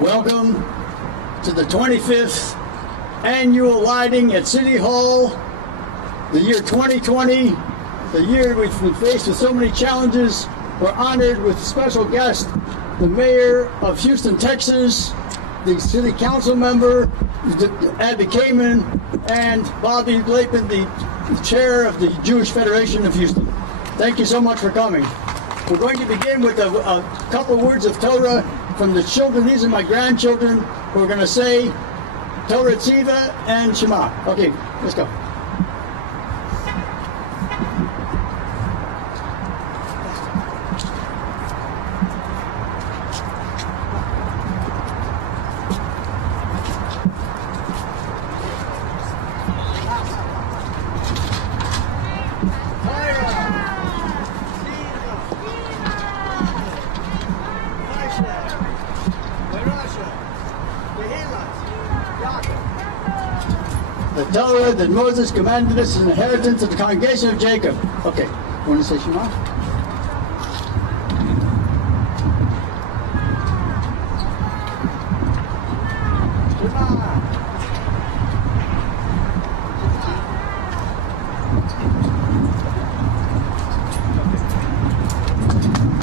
Welcome to the 25th annual lighting at City Hall, the year 2020, the year which we faced with so many challenges. We're honored with special guest, the mayor of Houston, Texas, the city council member, Abby Kamen, and Bobby Lakeland, the chair of the Jewish Federation of Houston. Thank you so much for coming. We're going to begin with a couple words of Torah from the children. These are my grandchildren who are going to say Torah Tziva and Shema. Okay, let's go. The Torah that Moses commanded us is an inheritance of the congregation of Jacob. Okay, want to say Shema?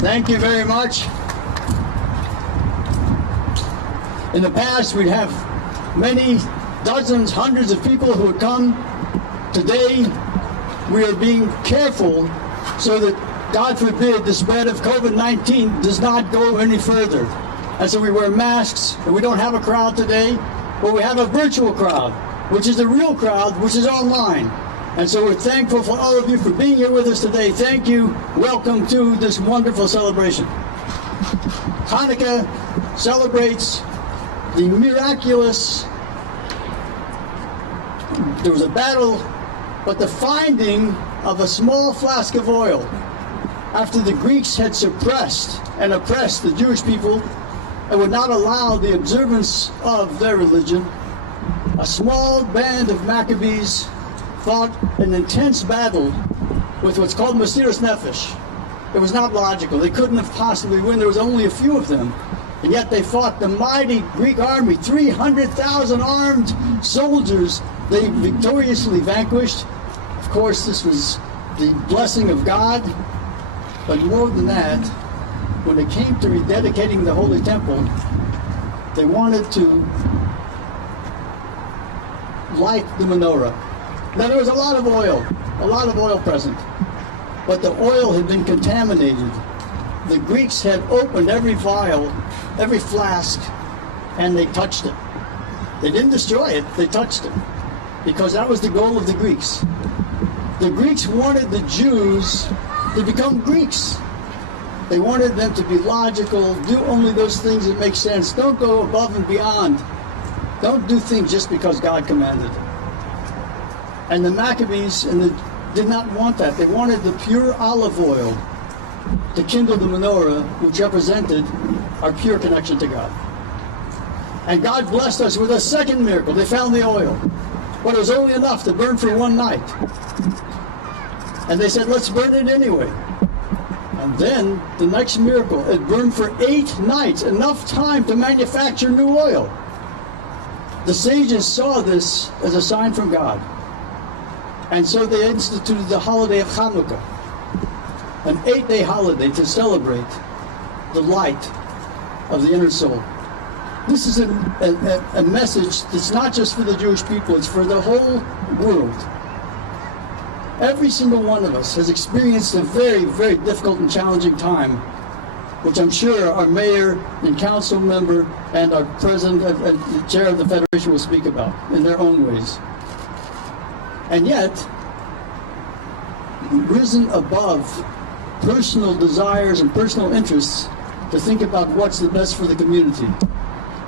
Thank you very much. In the past, we'd have many dozens, hundreds of people who would come. Today, we are being careful so that, God forbid, the spread of COVID-19 does not go any further. And so we wear masks, and we don't have a crowd today, but we have a virtual crowd, which is the real crowd, which is online. And so we're thankful for all of you for being here with us today. Thank you. Welcome to this wonderful celebration. Hanukkah celebrates the miraculous. There was a battle, but the finding of a small flask of oil after the Greeks had suppressed and oppressed the Jewish people and would not allow the observance of their religion. A small band of Maccabees fought an intense battle with what's called Mesiras Nefesh. It was not logical. They couldn't have possibly won. There was only a few of them. And yet they fought the mighty Greek army, 300,000 armed soldiers. They victoriously vanquished. Of course, this was the blessing of God. But more than that, when it came to rededicating the Holy Temple, they wanted to light the menorah. Now, there was a lot of oil present, but the oil had been contaminated. The Greeks had opened every vial, every flask, and they touched it. They didn't destroy it, they touched it, because that was the goal of the Greeks. The Greeks wanted the Jews to become Greeks. They wanted them to be logical, do only those things that make sense. Don't go above and beyond. Don't do things just because God commanded. And the Maccabees did not want that. They wanted the pure olive oil to kindle the menorah, which represented our pure connection to God. And God blessed us with a second miracle. They found the oil, but it was only enough to burn for one night. And they said, let's burn it anyway. And then the next miracle, it burned for 8 nights, enough time to manufacture new oil. The sages saw this as a sign from God. And so they instituted the holiday of Hanukkah, an 8-day holiday to celebrate the light of the inner soul. This is a message that's not just for the Jewish people, it's for the whole world. Every single one of us has experienced a very, very difficult and challenging time, which I'm sure our mayor and council member and our president and the chair of the Federation will speak about in their own ways. And yet, risen above personal desires and personal interests to think about what's the best for the community.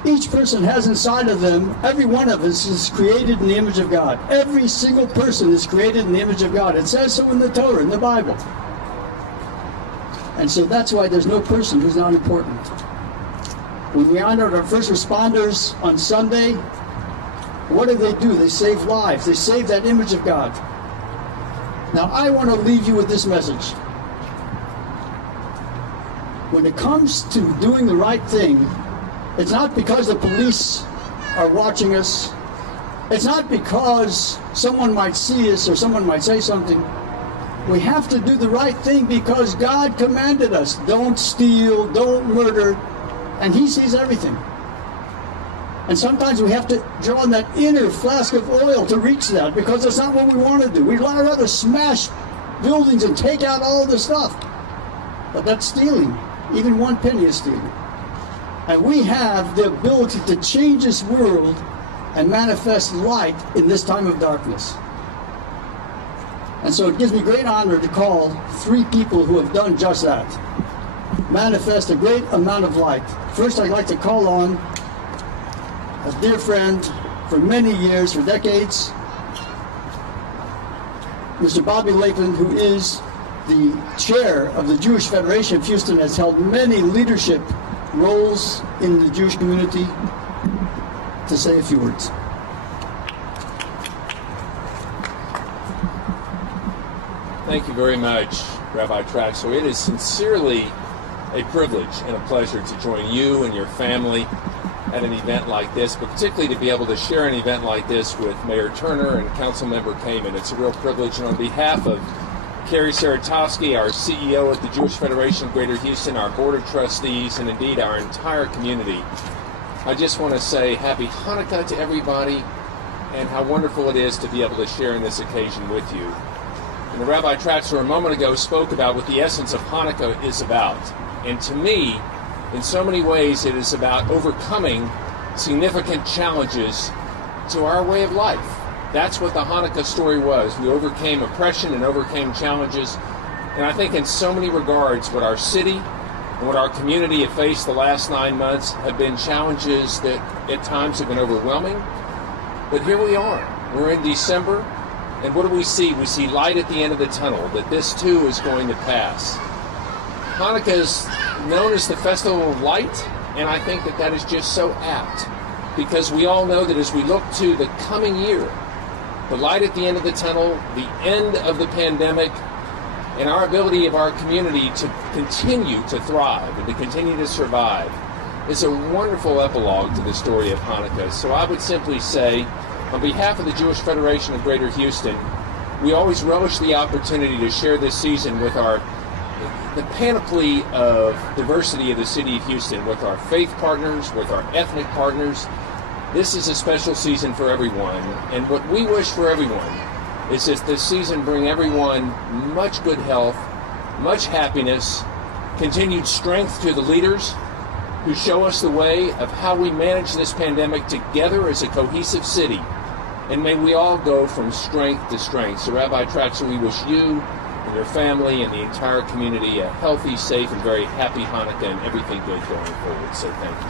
Each person has inside of them, every one of us is created in the image of God. Every single person is created in the image of God. It says so in the Torah, in the Bible. And so that's why there's no person who's not important. When we honored our first responders on Sunday, what do? They save lives. They save that image of God. Now, I want to leave you with this message. When it comes to doing the right thing, It's not because the police are watching us. It's not because someone might see us or someone might say something. We have to do the right thing because God commanded us. Don't steal, don't murder, and He sees everything. And sometimes we have to draw on that inner flask of oil to reach that because that's not what we want to do. We'd rather smash buildings and take out all the stuff. But that's stealing. Even 1 penny is stealing. And we have the ability to change this world and manifest light in this time of darkness. And so it gives me great honor to call 3 people who have done just that. Manifest a great amount of light. First, I'd like to call on a dear friend for many years, for decades, Mr. Bobby Lakeland, who is the chair of the Jewish Federation of Houston, has held many leadership roles in the Jewish community, to say a few words. Thank you very much, Rabbi Traxler. It is sincerely a privilege and a pleasure to join you and your family at an event like this, but particularly to be able to share an event like this with Mayor Turner and Councilmember Kamen. It's a real privilege, and on behalf of Carrie Saratowski, our CEO at the Jewish Federation of Greater Houston, our Board of Trustees, and indeed our entire community, I just want to say Happy Hanukkah to everybody, and how wonderful it is to be able to share in this occasion with you. And the Rabbi Traxler a moment ago spoke about what the essence of Hanukkah is about. And to me, in so many ways, it is about overcoming significant challenges to our way of life. That's what the Hanukkah story was. We overcame oppression and overcame challenges. And I think in so many regards, what our city and what our community have faced the last 9 months have been challenges that at times have been overwhelming. But here we are. We're in December. And what do we see? We see light at the end of the tunnel, that this too is going to pass. Hanukkah is known as the Festival of Light, and I think that that is just so apt, because we all know that as we look to the coming year, the light at the end of the tunnel, the end of the pandemic, and our ability of our community to continue to thrive and to continue to survive is a wonderful epilogue to the story of Hanukkah. So I would simply say, on behalf of the Jewish Federation of Greater Houston, we always relish the opportunity to share this season with the panoply of diversity of the city of Houston, with our faith partners, with our ethnic partners. This is a special season for everyone, and what we wish for everyone is that this season bring everyone much good health, much happiness, continued strength to the leaders who show us the way of how we manage this pandemic together as a cohesive city. And may we all go from strength to strength. So Rabbi Traxler, we wish you and your family and the entire community a healthy, safe, and very happy Hanukkah and everything good going forward. So thank you.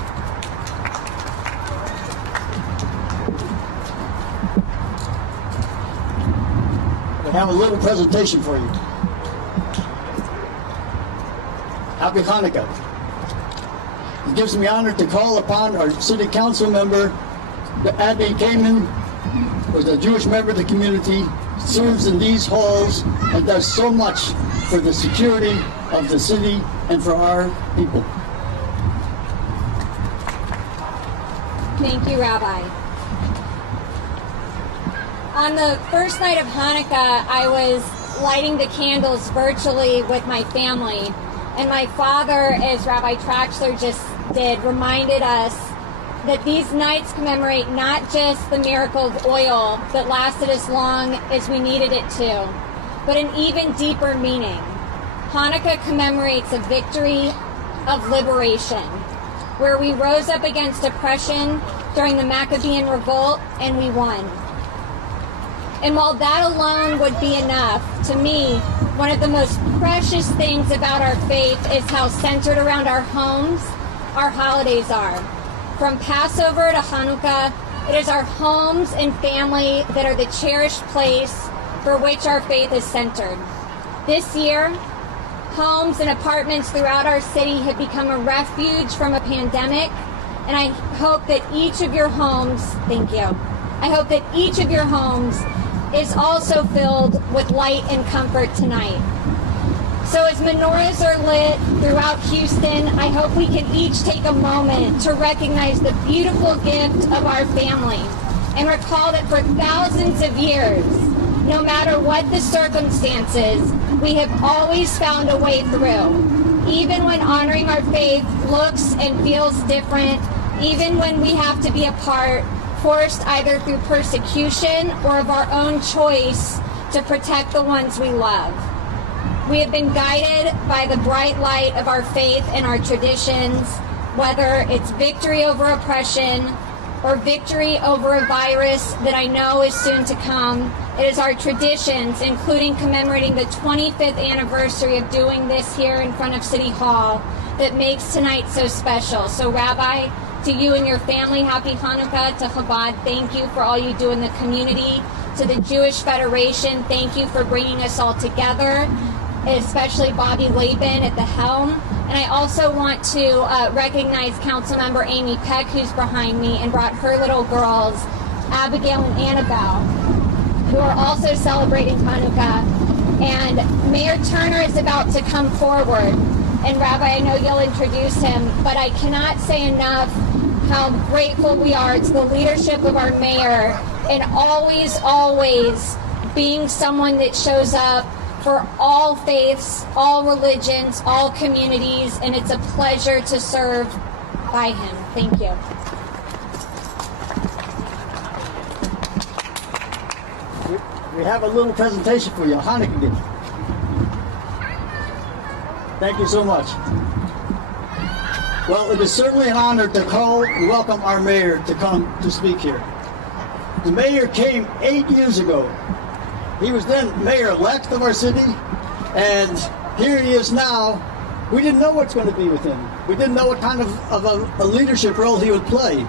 I have a little presentation for you. Happy Hanukkah. It gives me honor to call upon our city council member, Abby Kamen, who is a Jewish member of the community, serves in these halls, and does so much for the security of the city and for our people. Thank you, Rabbi. On the first night of Hanukkah, I was lighting the candles virtually with my family, and my father, as Rabbi Traxler just did, reminded us that these nights commemorate not just the miracle of oil that lasted as long as we needed it to, but an even deeper meaning. Hanukkah commemorates a victory of liberation, where we rose up against oppression during the Maccabean revolt and we won. And while that alone would be enough, to me, one of the most precious things about our faith is how centered around our homes our holidays are. From Passover to Hanukkah, it is our homes and family that are the cherished place for which our faith is centered. This year, homes and apartments throughout our city have become a refuge from a pandemic, and I hope that each of your homes, thank you, I hope that each of your homes is also filled with light and comfort tonight. So as menorahs are lit throughout Houston, I hope we can each take a moment to recognize the beautiful gift of our family and recall that for thousands of years, no matter what the circumstances, we have always found a way through. Even when honoring our faith looks and feels different, even when we have to be apart, forced either through persecution or of our own choice to protect the ones we love. We have been guided by the bright light of our faith and our traditions, whether it's victory over oppression or victory over a virus that I know is soon to come. It is our traditions, including commemorating the 25th anniversary of doing this here in front of City Hall, that makes tonight so special. So Rabbi, to you and your family, happy Hanukkah. To Chabad, thank you for all you do in the community. To the Jewish Federation, thank you for bringing us all together, especially Bobby Laban at the helm. And I also want to recognize Councilmember Amy Peck, who's behind me, and brought her little girls, Abigail and Annabelle, who are also celebrating Hanukkah. And Mayor Turner is about to come forward. And Rabbi, I know you'll introduce him, but I cannot say enough how grateful we are to the leadership of our mayor and always, always being someone that shows up for all faiths, all religions, all communities, and it's a pleasure to serve by him. Thank you. We have a little presentation for you, a Hanukkah gift. Thank you so much. Well, it is certainly an honor to call and welcome our mayor to come to speak here. The mayor came 8 years ago. He was then mayor-elect of our city, and here he is now. We didn't know what's going to be with him. We didn't know what kind of a leadership role he would play.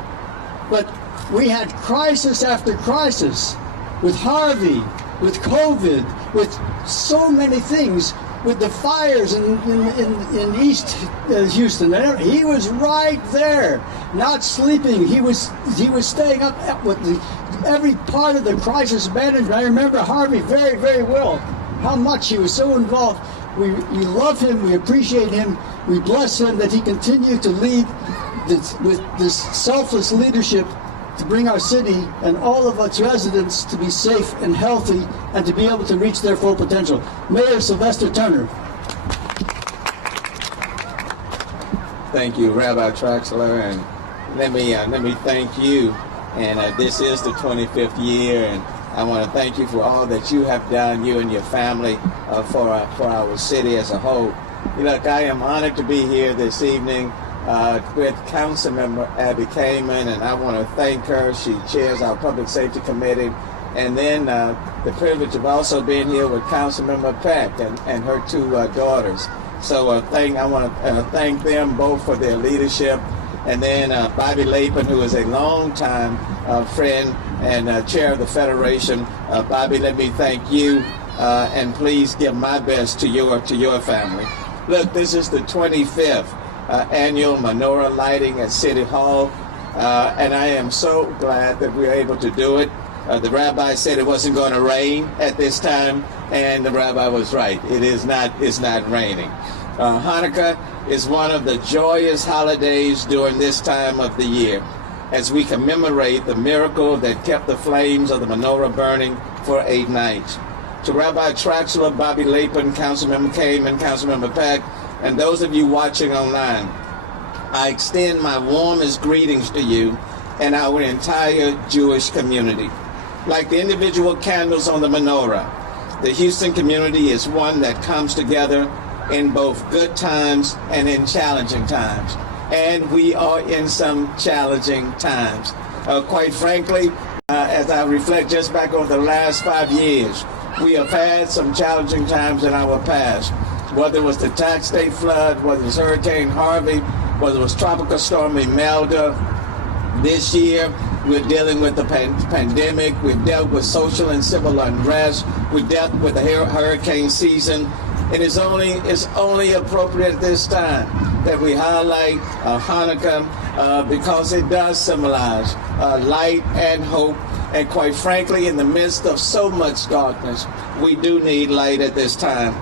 But we had crisis after crisis with Harvey, with COVID, with so many things, with the fires in East Houston. He was right there, not sleeping. He was staying up with every part of the crisis management. I remember Harvey very, very well, how much he was so involved. We love him, we appreciate him, we bless him that he continued to lead with this selfless leadership to bring our city and all of its residents to be safe and healthy and to be able to reach their full potential. Mayor Sylvester Turner. Thank you, Rabbi Traxler, and let me thank you. And this is the 25th year, and I want to thank you for all that you have done, you and your family, for our city as a whole. Look, I am honored to be here this evening with Councilmember Abby Kamen, and I want to thank her. She chairs our Public Safety Committee. And then the privilege of also being here with Councilmember Peck and her two daughters. So I want to thank them both for their leadership. And then Bobby Laban, who is a longtime friend and chair of the Federation. Bobby, let me thank you, and please give my best to your family. Look, this is the 25th annual Menorah lighting at City Hall, and I am so glad that we're able to do it. The rabbi said it wasn't going to rain at this time, and the rabbi was right. It's not raining. Hanukkah is one of the joyous holidays during this time of the year, as we commemorate the miracle that kept the flames of the menorah burning for 8 nights. To Rabbi Traxler, Bobby Laban, Councilmember Kamen, Councilmember Peck, and those of you watching online, I extend my warmest greetings to you and our entire Jewish community. Like the individual candles on the menorah, the Houston community is one that comes together in both good times and in challenging times. And we are in some challenging times. Quite frankly, as I reflect just back over the last 5 years, we have had some challenging times in our past. Whether it was the Tax State flood, whether it was Hurricane Harvey, whether it was Tropical Storm Imelda. This year, we're dealing with the pandemic. We've dealt with social and civil unrest. We've dealt with the hurricane season. And it's only appropriate at this time that we highlight Hanukkah because it does symbolize light and hope. And quite frankly, in the midst of so much darkness, we do need light at this time.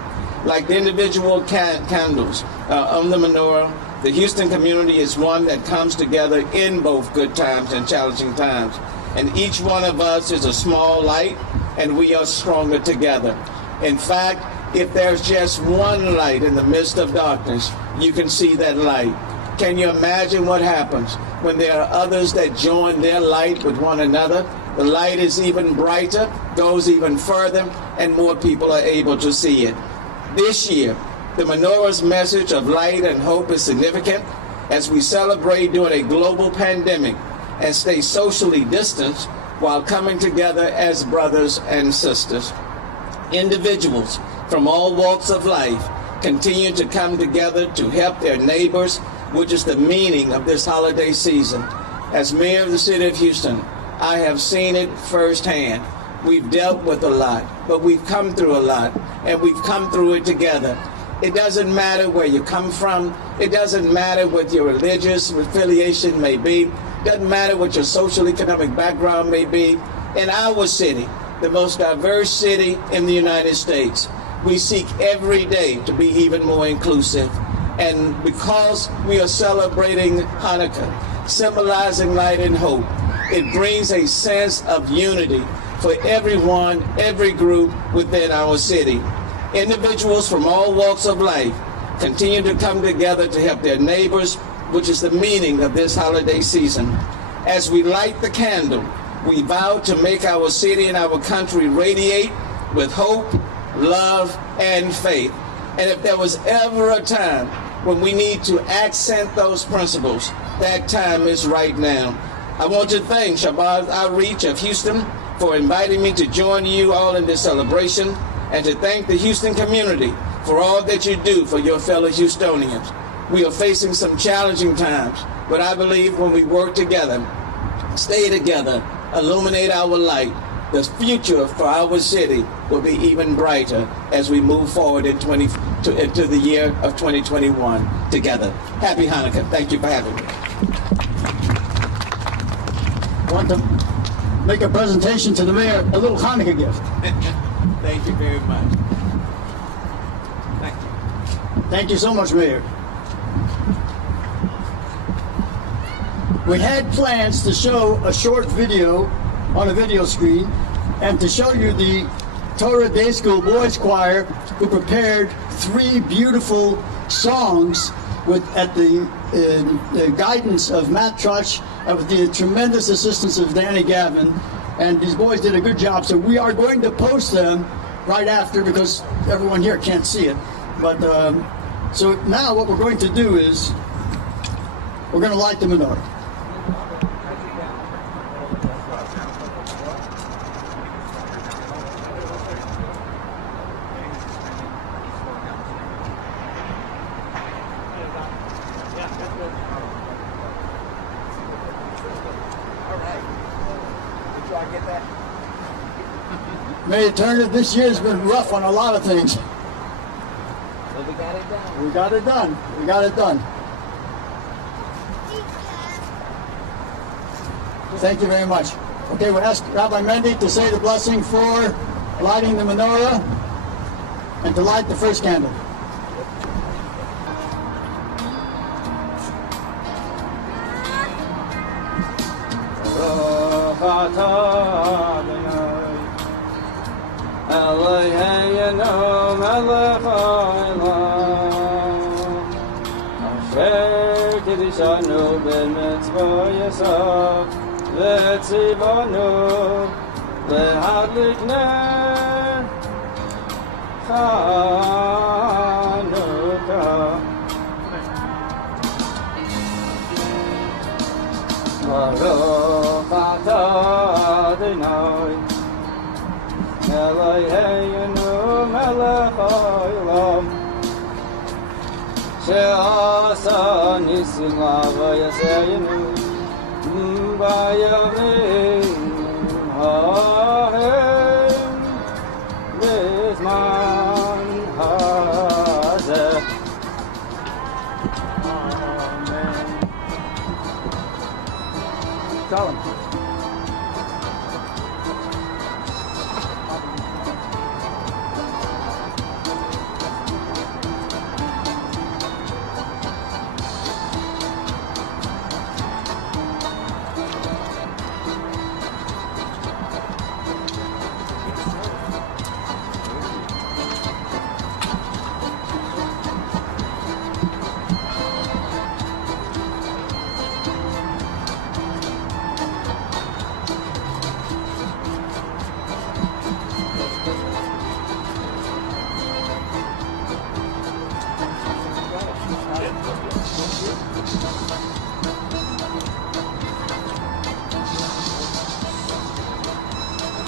Like the individual candles on the menorah, the Houston community is one that comes together in both good times and challenging times. And each one of us is a small light, and we are stronger together. In fact, if there's just one light in the midst of darkness, you can see that light. Can you imagine what happens when there are others that join their light with one another? The light is even brighter, goes even further, and more people are able to see it. This year, the menorah's message of light and hope is significant as we celebrate during a global pandemic and stay socially distanced while coming together as brothers and sisters. Individuals from all walks of life continue to come together to help their neighbors, which is the meaning of this holiday season. As mayor of the city of Houston, I have seen it firsthand. We've dealt with a lot, but we've come through a lot, and we've come through it together. It doesn't matter where you come from. It doesn't matter what your religious affiliation may be. It doesn't matter what your social economic background may be. In our city, the most diverse city in the United States, we seek every day to be even more inclusive. And because we are celebrating Hanukkah, symbolizing light and hope, it brings a sense of unity for everyone, every group within our city. Individuals from all walks of life continue to come together to help their neighbors, which is the meaning of this holiday season. As we light the candle, we vow to make our city and our country radiate with hope, love, and faith. And if there was ever a time when we need to accent those principles, that time is right now. I want to thank Shabbat Outreach of Houston for inviting me to join you all in this celebration, and to thank the Houston community for all that you do for your fellow Houstonians. We are facing some challenging times, but I believe when we work together, stay together, illuminate our light, the future for our city will be even brighter as we move forward into the year of 2021 together. Happy Hanukkah. Thank you for having me. I want to make a presentation to the mayor, a little Hanukkah gift. Thank you very much. Thank you. Thank you so much, Mayor. We had plans to show a short video on a video screen and to show you the Torah Day School Boys Choir, who prepared 3 beautiful songs at the guidance of Matt Trutch and with the tremendous assistance of Danny Gavin. And these boys did a good job, so we are going to post them right after because everyone here can't see it. But so now what we're going to do is we're going to light the menorah. May it turn it, this year's been rough on a lot of things. Well, we got it done. We got it done. We got it done. Thank you very much. Okay, we'll ask Rabbi Mendy to say the blessing for lighting the menorah and to light the first candle. Eloheinu melech haolam, asher kiddushanu b'mitzvoyasav, v'tzivanu l'hadlik ner Chanukah. Baruch atah Adonai Eloheinu melech haolam, she'asa nisim l'avoyaseynu b'yamim ha'hem b'zman hazeh. Amen. Tell him.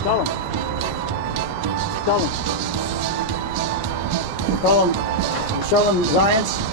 Tell him. Tell him. Call them Shalom Giants.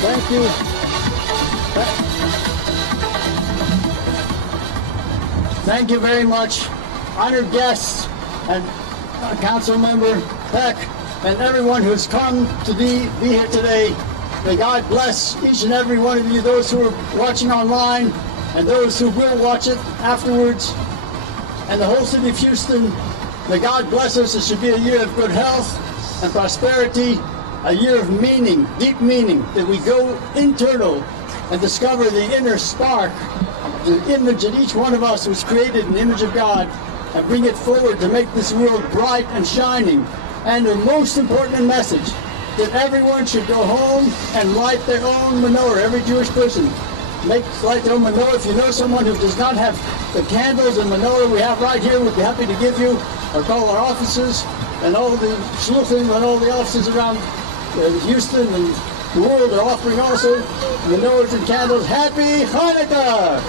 Thank you. Thank you very much, honored guests and council member Peck and everyone who's come to be here today. May God bless each and every one of you, those who are watching online and those who will watch it afterwards, and the whole city of Houston. May God bless us. It should be a year of good health and prosperity, a year of meaning, deep meaning, that we go internal and discover the inner spark, the image that each one of us was created in the image of God, and bring it forward to make this world bright and shining. And the most important message, that everyone should go home and light their own menorah, every Jewish person. Light their own menorah. If you know someone who does not have the candles and menorah we have right here, we'd be happy to give you, or call our offices, and all the shluchim and all the offices around Houston and the world are offering also menorahs and candles. Happy Hanukkah!